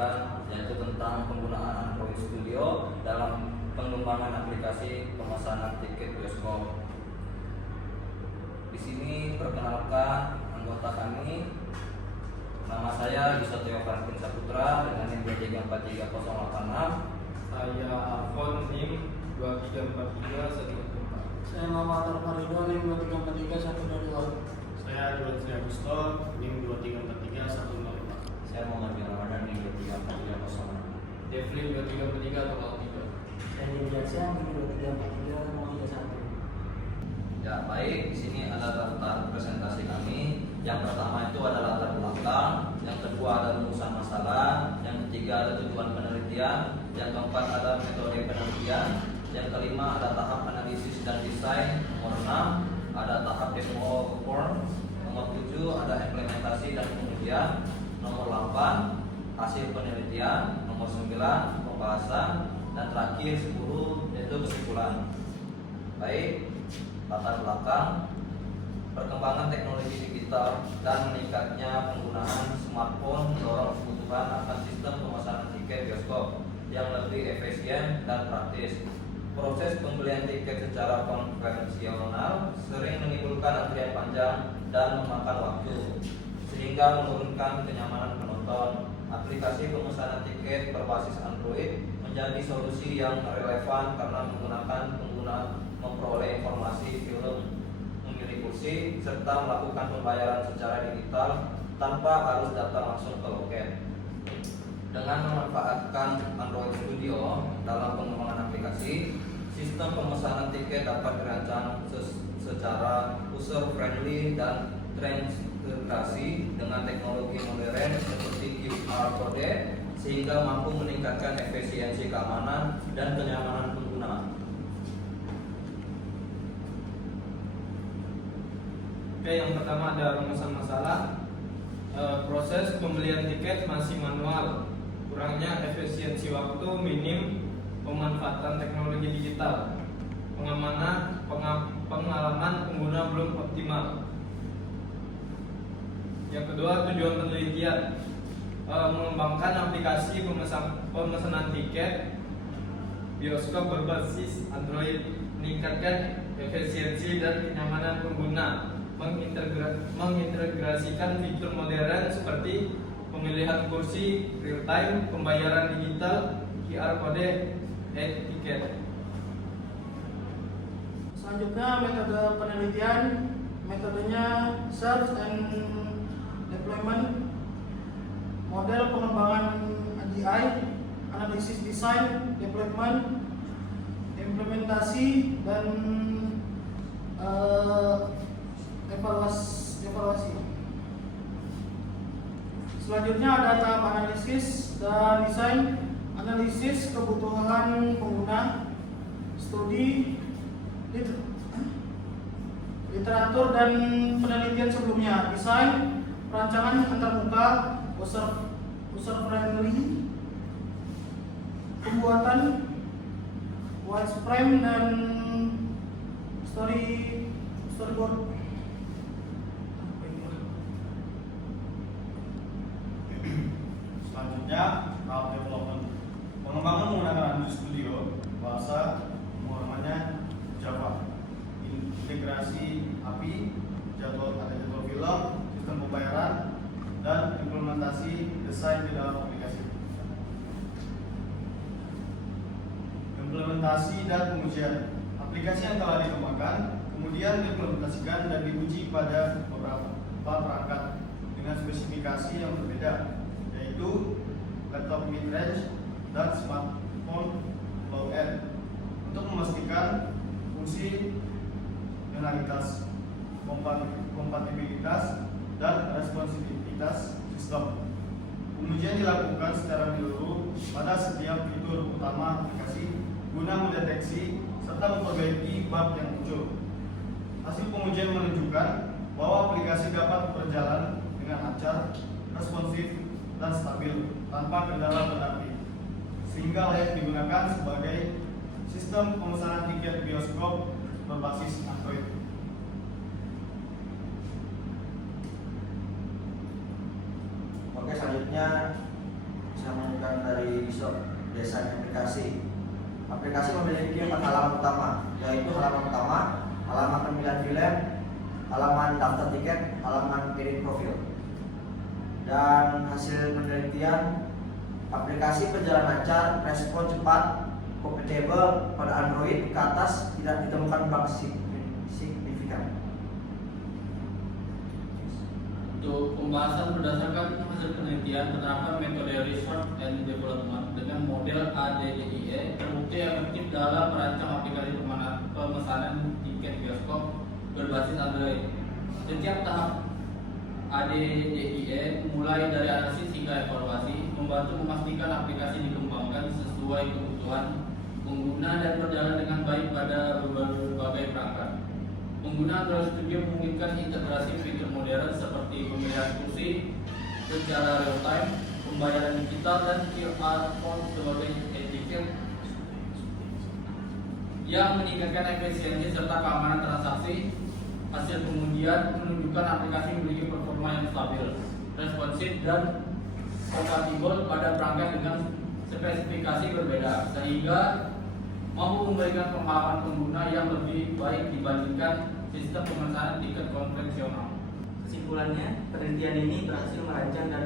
presentasikan, yaitu tentang penggunaan Android Studio dalam pengembangan aplikasi pemesanan tiket bioskop. Di sini perkenalkan anggota kami. Nama saya Yusatio Franklin Saputra dengan NIM 2343086. Saya Alfon NIM 234314. Saya Muhammad Marino NIM 2343 Saya Duan Agusto NIM 2343 Saya Muhammad bin Ramadan NIM 23430. Devlin 2343 tanggal 3. Saya Dibiasa NIM 2343 Ya, baik, di sini ada daftar presentasi kami. Yang pertama itu ada latar belakang, yang kedua ada rumusan masalah, yang ketiga ada tujuan penelitian, yang keempat ada metode penelitian, yang kelima ada tahap analisis dan desain, nomor 6 ada tahap demo form, nomor 7 ada implementasi dan pengujian, nomor 8 hasil penelitian, nomor 9 pembahasan, dan terakhir 10 yaitu kesimpulan. Baik, latar belakang. Perkembangan teknologi digital dan meningkatnya penggunaan smartphone mendorong kebutuhan akan sistem pemesanan tiket bioskop yang lebih efisien dan praktis. Proses pembelian tiket secara konvensional sering menimbulkan antrian panjang dan memakan waktu, sehingga menurunkan kenyamanan penonton. Aplikasi pemesanan tiket berbasis Android menjadi solusi yang relevan karena menggunakan pengguna memperoleh informasi film, kursi, serta melakukan pembayaran secara digital tanpa harus datang langsung ke loket. Dengan memanfaatkan Android Studio dalam pengembangan aplikasi, sistem pemesanan tiket dapat dirancang secara user friendly dan terintegrasi dengan teknologi modern seperti QR code, sehingga mampu meningkatkan efisiensi keamanan dan kenyamanan pengguna. Oke, yang pertama ada rumusan masalah. Proses pembelian tiket masih manual, kurangnya efisiensi waktu, minim pemanfaatan teknologi digital, pengalaman pengguna belum optimal. Yang kedua, tujuan penelitian, mengembangkan aplikasi pemesanan tiket bioskop berbasis Android, meningkatkan efisiensi dan kenyamanan pengguna, mengintegrasikan fitur modern seperti pemilihan kursi real time, pembayaran digital, QR code, tiket. Selanjutnya metode penelitian. Metodenya search and deployment, model pengembangan AGI, analisis desain, deployment, implementasi, dan evaluasi. Selanjutnya ada tahap analisis dan desain. Analisis kebutuhan pengguna, studi literatur dan penelitian sebelumnya. Desain perancangan antarmuka, user friendly, pembuatan wireframe dan storyboard. Selanjutnya, tahap development. Pengembangan menggunakan Android Studio, bahasa pemrogramannya Java, integrasi API, jadwal film, sistem pembayaran, dan implementasi desain di dalam aplikasi. Implementasi dan pengujian. Aplikasi yang telah dikembangkan kemudian diimplementasikan dan diuji pada beberapa perangkat dengan spesifikasi yang berbeda, yaitu laptop mid-range dan smartphone low-end, untuk memastikan fungsi, tonalitas, kompatibilitas, dan responsivitas sistem. Pengujian dilakukan secara menyeluruh pada setiap fitur utama aplikasi guna mendeteksi serta memperbaiki bug yang muncul. Hasil pengujian menunjukkan bahwa aplikasi dapat berjalan dengan lancar, responsif, dan stabil tanpa kendala berarti, sehingga layak digunakan sebagai sistem pemesanan tiket bioskop berbasis Android. Oke, selanjutnya menyambungkan dari Bishop desain aplikasi. Aplikasi memiliki 4 halaman utama, yaitu halaman pertama, halaman pemilihan film, halaman daftar tiket, halaman edit profil. Dan hasil penelitian, aplikasi berjalan lancar, respon cepat, kompatibel pada Android ke atas, tidak ditemukan bug signifikan. Untuk pembahasan berdasarkan hasil penelitian, penerapan metode research and development dengan model ADDIE terbukti efektif dalam merancang aplikasi pemesanan tiket bioskop berbasis Android. Setiap tahap ADDIE mulai dari analisis hingga evaluasi membantu memastikan aplikasi dikembangkan sesuai kebutuhan pengguna dan berjalan dengan baik pada berbagai perangkat. Penggunaan Android Studio memungkinkan integrasi fitur modern seperti pemilihan kursi secara real time, pembayaran digital, dan QR code sebagai etiket yang meningkatkan efisiensi serta keamanan transaksi. Hasil pengujian menunjukkan aplikasi memiliki performa yang stabil, responsif, dan kompatibel pada perangkat dengan spesifikasi berbeda, sehingga mampu memberikan pengalaman pengguna yang lebih baik dibandingkan sistem pemesanan tiket konvensional. Kesimpulannya, penelitian ini berhasil merancang dan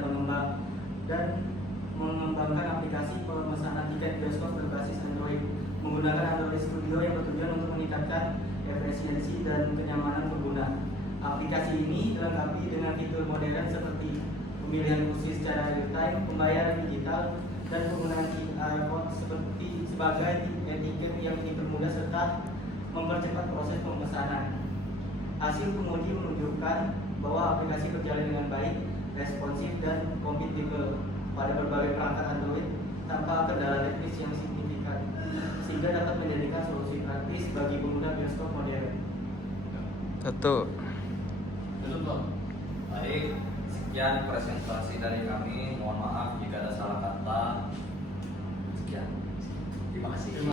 mengembangkan aplikasi pemesanan tiket bioskop berbasis Android menggunakan Android Studio yang bertujuan untuk meningkatkan efisiensi dan kenyamanan pengguna. Aplikasi ini dilengkapi dengan fitur modern seperti pemilihan kursi secara real time, pembayaran digital, dan penggunaan QR code sebagai etiket yang dipermudah serta mempercepat proses pemesanan. Hasil penguji menunjukkan bahwa aplikasi berjalan dengan baik, responsif, dan kompatibel pada berbagai perangkat Android tanpa kendala teknis yang signifikan, sehingga dapat menjadikan solusi praktis bagi pengguna bioskop modern. Baik, sekian presentasi dari kami. Mohon maaf jika ada salah kata. Sekian. Terima kasih.